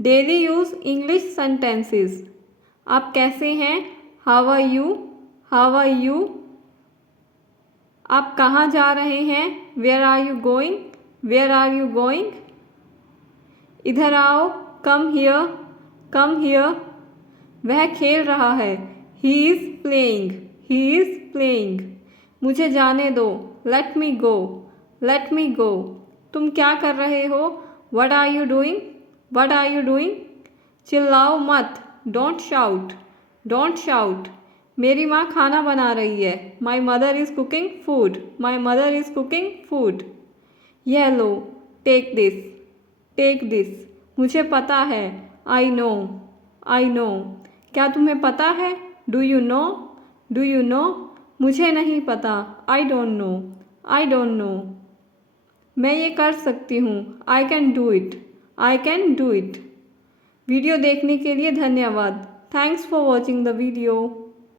Daily use English sentences. आप कैसे हैं? How are you? How are you? आप कहाँ जा रहे हैं? Where are you going? Where are you going? इधर आओ, कम हियर, कम हियर। वह खेल रहा है, he is playing, he is playing. मुझे जाने दो, लेट मी गो, लेट मी गो। तुम क्या कर रहे हो? What are you doing? What are you doing? चिल्लाओ मत, डोंट शाउट, डोंट शाउट। मेरी माँ खाना बना रही है, my mother is cooking food, my mother is cooking food. यह लो, टेक दिस, टेक दिस। मुझे पता है, आई नो, आई नो। क्या तुम्हें पता है? Do you know? Do you know? मुझे नहीं पता, I don't know, I don't know. मैं ये कर सकती हूँ, I can do it, I can do it. Video देखने के लिए धन्यवाद। Thanks for watching the video.